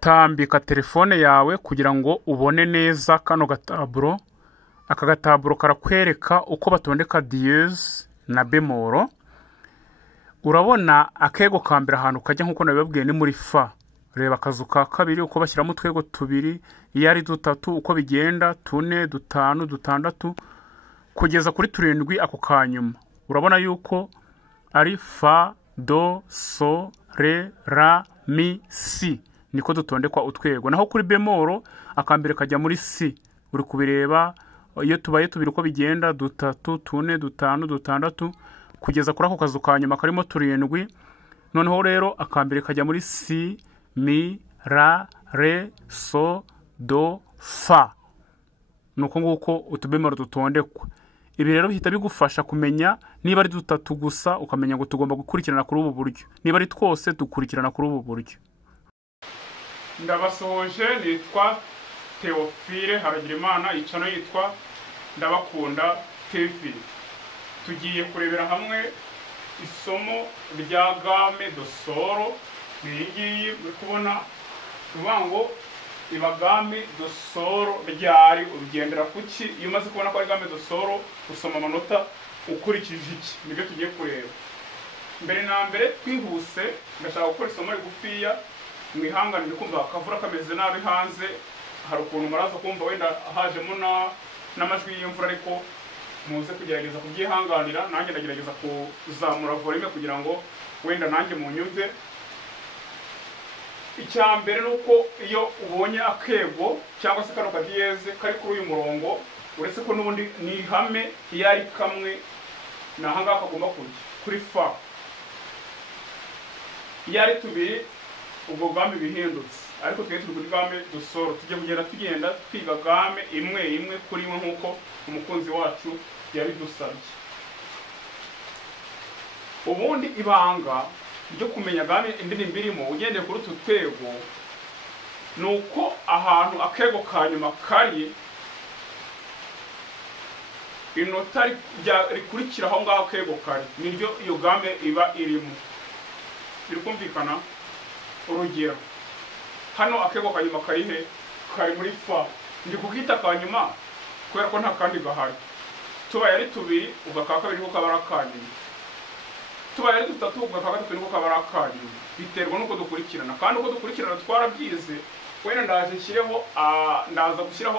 tambika telefone yawe kugira ngo ubone neza kano gataburo. Aka gataburo karakwereka uko batondeka diyeze na bemoro. Urabona akego ka mbere ahantu kajya nkuko nabibabwiye ni muri fa. Reba akazu ka kabiri uko bashyiramo utwego tubiri, iyo ari dutatu uko bigenda, 4, 5, 6 kugeza kuri 7 ako kanyuma. Urabona yuko ari fa, do, so, re, ra, mi, si. Niko dutondekwa utwego. Naho kuri bemoro akambere kajya muri si. Uri kubireba iyo tubaye tubiri uko bigenda, 3, 4, 5, 6 kugeza kuri ako kazu ka nyuma karimo 7. Noneho rero akambere kajya muri si, mi, ra, re, so, do, fa. Nuko nguko utubemoro dutondekwa. Ibi rero bihita bigufasha kumenya niba ari dutatu gusa, ukamenya ngo tugomba gukurikirana kuri ubu buryo. Niba ari twose dukurikirana kuri ubu buryo. Ndabasohoje, nitwa Theophile Haragirimana, icano yitwa Ndabakunda TV. Tugiye kurebera hamwe isomo rya game do soro. Ngiyi muri kubona tuvango iba game do soro ryari ubigendera kuki. Iyo umaze kubona ko ari game do soro usoma amanota ukurikije iki. Nibyo tugiye kureba. Mbere na mbere twihuse ndashaka gukora isomo rigufiya. Mwihanganire kumva akavura kameze nabi hanze. Hari ukuntu maraza kumva wenda hajemo n'amajwi y'imvura, ariko muze kugerageza kubyihanganira. Nanjye ndagerageza kuzamura volume kugira ngo wenda nanjye munyumve. Icyambere nuko iyo ubonye akego cyangwa se kano kadiyeze kari kuri uyu murongo, uretse ko n'ubundi ni ihame iyo ari kamwe nahanga kagomba kujya kuri fa. Iyo ari tubiri ubwo game bihindutse, ariko twe turi kuri game do soro. Tugenda twiga game imwe kuri imwe nkuko umukunzi wacu yabidusabye. Ubundi ibanga ryo kumenya game indirimbo irimo ugendeye kuri utu twego nuko ahantu akego ka nyuma kari inota rikurikira aho ngaho akego kari niryo iyo game iba irimo. Birikumvikana? Urugero hano akego ka nyuma kari muri fa. Ndi kukita ka nyuma kubera ko nta kandi gahari. Tubaye ari tubiri ugaka kabiri ko kabara kanyuma. Tubaye ari dutatu ugaka gatatu niko kabara kanyuma. Biterwa nuko dukurikirana, kandi uko dukurikirana twarabyize. Wenda ndaza gushyiraho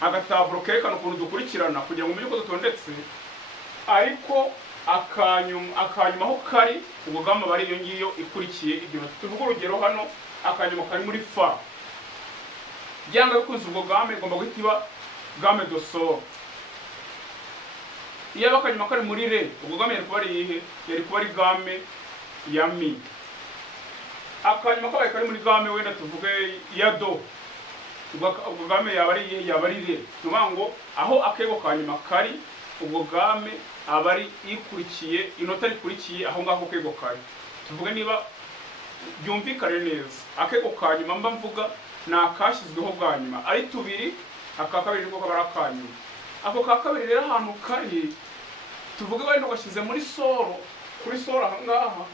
agataburo kerekana ukuntu dukurikirana kugira ngo umenye uko dutondetse. Ariko akanyuma aho kari ubwo game bari iyo ngiyo ikurikiye ibyo. Tuvuga urugero hano akanyuma kari muri fa. Byanga bikunze ubwo game igomba guhita iba game do soro. Iyo akanyuma kari muri re ubwo game yari kuba ari ihe, yari kuba ari game ya mi. Akanyuma kabaye kari muri game wenda tuvuge ya do, ubwo game yaba ari ihe, yaba ari re. Nuvuga ngo aho akego kanyuma kari ubwo game abari ikurikiye inota rikurikiye aho ngaho kego kari. Tuvuge niba byumvikane neza, akego kanyuma mba mvuga nakashyizweho bwa nyuma ari tubiri, aka kabiri niko kabara kanyuma. Ako ka kabiri rero ahantu kari tuvuge wenda gashyize muri soro, kuri soro aha ngaha,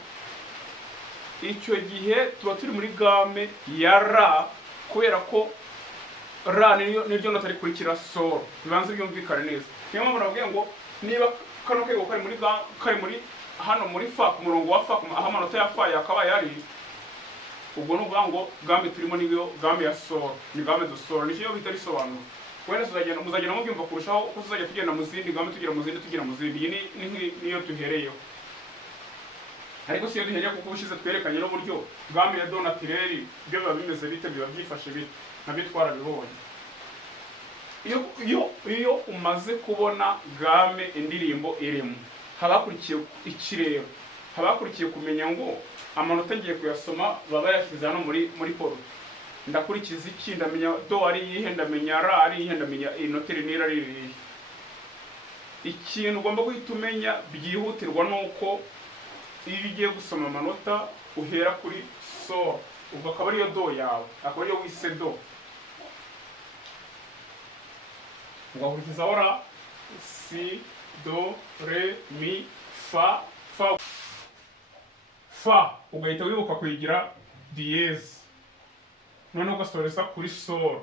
icyo gihe tuba turi muri game ya ra, kubera ko ra niryo nota rikurikira soro. Bibanze byumvikane neza. Niyo mpamvu navuga ngo niba kano kego kari muri hano muri fa, ku murongo wa fa, aho amanota ya fa yakabaye ari, ubwo nuvuga ngo game turimo niyo game ya soro, ni game do soro. Nicyo bita risobanura. Wenda muzagenda mubyumva kurushaho uko tuzajya tugenda mu zindi game, tugera mu zindi. Iyi niyo duhereyeho. Ariko siyo duhereye kuko ubushize twerekanye n'uburyo game ya do naturel byo biba bimeze bite, biba byifashe bite, nabyo twarabibonye. Iyo umaze kubona game indirimbo irimo, habakurikiye ikirero, habakurikiye kumenya ngo amanota ngiye kuyasoma baba yashyize hano muri poro. Ndakurikiza iki? Ndamenya do ari ihe, ndamenya ra ari ihe, ndamenya inota rinira ari ihe. Ikintu ugomba guhita umenya byihutirwa nuko iyo ugiye gusoma amanota uhera kuri so, ubwo akaba ariyo do yawe, akaba ariyo wise do. Ugakurikizaho ra, si, do, re, mi, fa, fa. Ugahita wibuka kuyigira diyeze noneho ugasoreza kuri sol,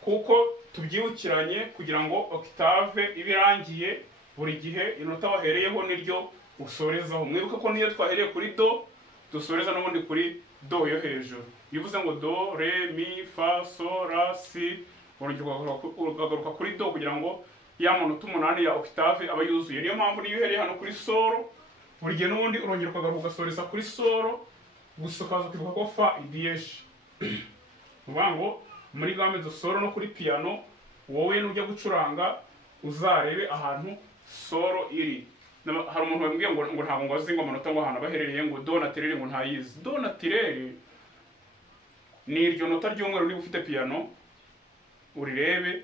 kuko tubyibukiranye kugira ngo octave ibe irangiye buri gihe inota wahereyeho niryo usorezaho. Mwibuke ko niyo twahereye kuri do dusoreza n'ubundi kuri do yo hejuru. Bivuze ngo do re mi fa so la si, uragaruka kuri do kugira ngo ya manota 8 ya octave aba yuzuye. Niyo mpamvu niyo uhereye hano kuri sol buri gihe n'ubundi urongera ukagaruka ugasoreza kuri sol, gusa ukaza ukibuka ko fa idiyeshe. Uvuga ngo muri gamme do sol no kuri piano wowe nujya gucuranga uzarebe ahantu sol iri. Hari umuntu wambwiye ngo ntabwo ngazi ngo amanota ngo ahantu baherereye ngo do naturel ngo ntayizi. Do naturel ni iryo nota ry'umweru niba ufite piano urirebe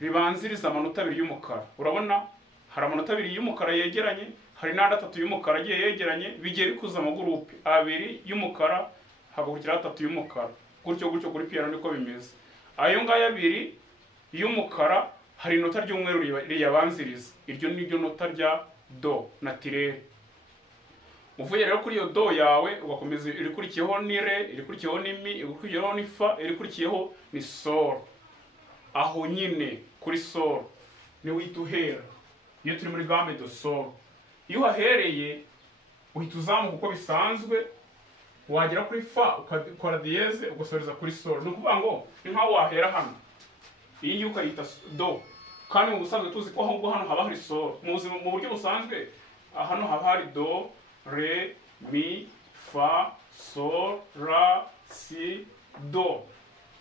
ribanziriza amanota 2 y'umukara. Urabona hari amanota 2 y'umukara yegeranye, hari n'andi 3 y'umukara agiye yegeranye, bigiye bikuza amagurupe 2 y'umukara hagakurikira 3 y'umukara, gutyo gutyo kuri piano niko bimeze. Ayo ngaya 2 y'umukara hari inota ry'umweru riyabanziriza, iryo ni ryo nota rya do naturel. Uvuye rero kuri iyo do yawe ugakomeza irikurikiyeho ni re, irikurikiyeho ni mi, irikurikiyeho ni fa, irikurikiyeho ni sol. Aho nyine kuri sol ni wituhera iyo turi muri gamme do sol. Iyo hahereye uhita uzamuka uko bisanzwe, wagera kuri fa ukora diyeze ugasoreza kuri sol. Ni ukuvuga ngo ni nkaho wahera hano, iyi ngiyi ukayita do, kandi mu busanzwe tuzi ko ahubwo hano haba hari sol. Mu buryo busanzwe hano haba hari do re mi fa sol la si do,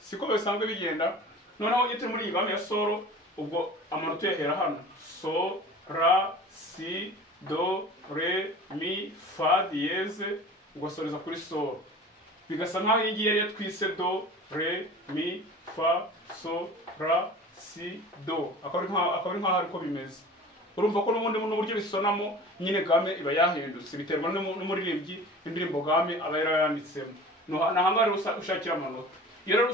siko bisanzwe bigenda. Noneho iyo turi muri iyi gamme ya sol ubwo amanota yahera hano sol la si do re mi fa diyeze ugasoreza kuri sol, bigasa nkaho iyi ngiyi yari twise do re mi fa so la si do, akaba ari nkaho ariko bimeze. Urumva ko n'ubundi n'uburyo bisonamo nyine gamme iba yahindutse, biterwa n'umuririmbyi indirimbo gamme aba yarayanditsemo. Nahanga rero ushakira amanota. Iyo rero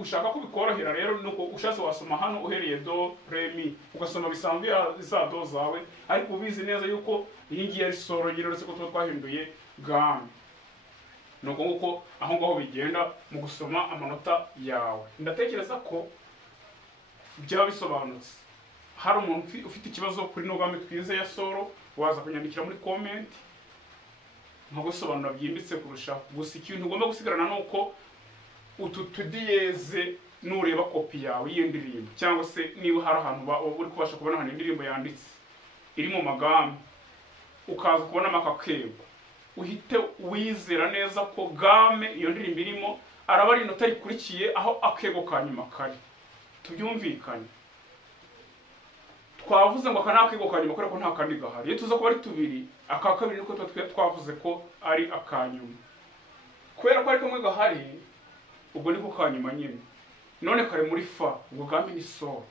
ushaka ko bikorohera rero nuko ushatse wasoma hano uhereye do re mi ugasoma bisanzwe za do zawe, ariko ubizi neza yuko iyi ngiyi ari sol nyine uretse ko tuba twahinduye gamme. Nuko nguko aho ngaho bigenda mu gusoma amanota yawe. Ndatekereza ko byaba bisobanutse. Hari umuntu ufite ikibazo kuri no gamme twize ya sol, waza kunyandikira muri comment nkagusobanura byimbitse kurushaho. Gusa ikintu ugomba gusigarana nuko utu tudiyeze nureba kopi yawe y'indirimbo, cyangwa se niba hari ahantu uri kubasha kubona hano indirimbo yanditse iri mu magambo ukaza kubona amakakebo, uhite wizera neza ko gamme iyo ndirimbo irimo araba ari inota rikurikiye aho akego ka nyuma kari. Tubyumvikanye. Twavuze ngo aka ni akego ka nyuma ko nta kandi gahari. Iyo tuza kuba ari 2 aka kabiri niko twavuze ko ari akanyuma. Kubera ko ari kamwe gahari ubwo niko ka nyuma nyine. None kare muri fa ubwo gamme ni sol.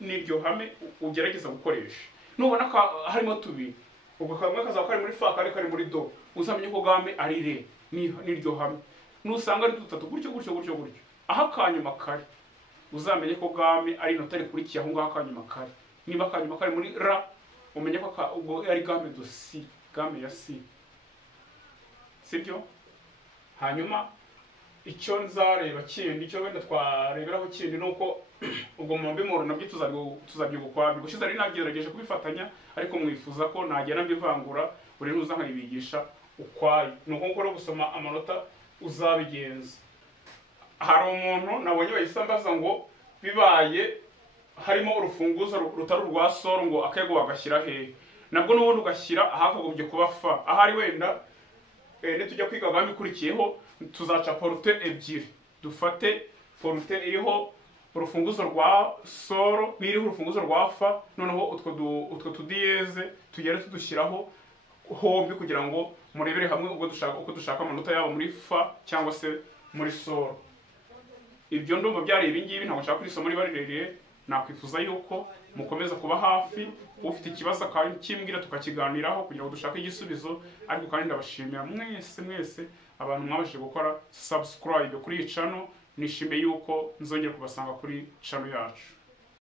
Niryo hame ugerageza gukoresha. Nubona harimo 2 ubwo kamwe kaza kari muri fa kari muri do, uzamenye ko gamme ari re niryo hame. Nusanga ari 3 gutyo aha kanyuma kari uzamenye ko gamme ari inota rikurikiye aho ngaho kanyuma kari. Niba kanyuma kari muri ra umenye ko ubwo ari gamme do si, gamme ya si. Sibyo? Hanyuma icyo nzareba kindi, icyo wenda twareberaho kindi nuko ubwo mu mbimoro nabyo tuzabyugukwa bigushize ari nagerageje kubifatanya, ariko mwifuza ko nagera mbivangura buri ntuza nkabigisha ukwayo. Nuko ngora gusoma amanota uzabigenza. Hari umuntu nabonye bayisambaza ngo bibaye harimo urufunguzo rutari rwa sol ngo akego wagashyira he, nabwo n'ubundi ugashyira ahakagombye kuba fa. Ahari wenda tujya kwiga gamme ikurikiyeho tuzaca porte ebyiri, dufate porte iriho urufunguzo rwa sol n'iriho urufunguzo rwa fa, noneho utwo tudiyeze tugere tudushyiraho hombi kugira ngo murebere hamwe uko dushaka amanota yabo muri fa cyangwa se muri sol. Ibyo ndumva byari ibingibi, ntabwo nshaka kuri isomo riba rirerire. Nakwifuza yuko mukomeza kuba hafi, ufite ikibazo akimbwira tukakiganiraho kugira ngo dushake igisubizo. Ariko kandi ndabashimira mwese abantu mwabashije gukora subscribe kuri iyi channel. Nishimiye yuko nzongera kubasanga kuri channel yacu.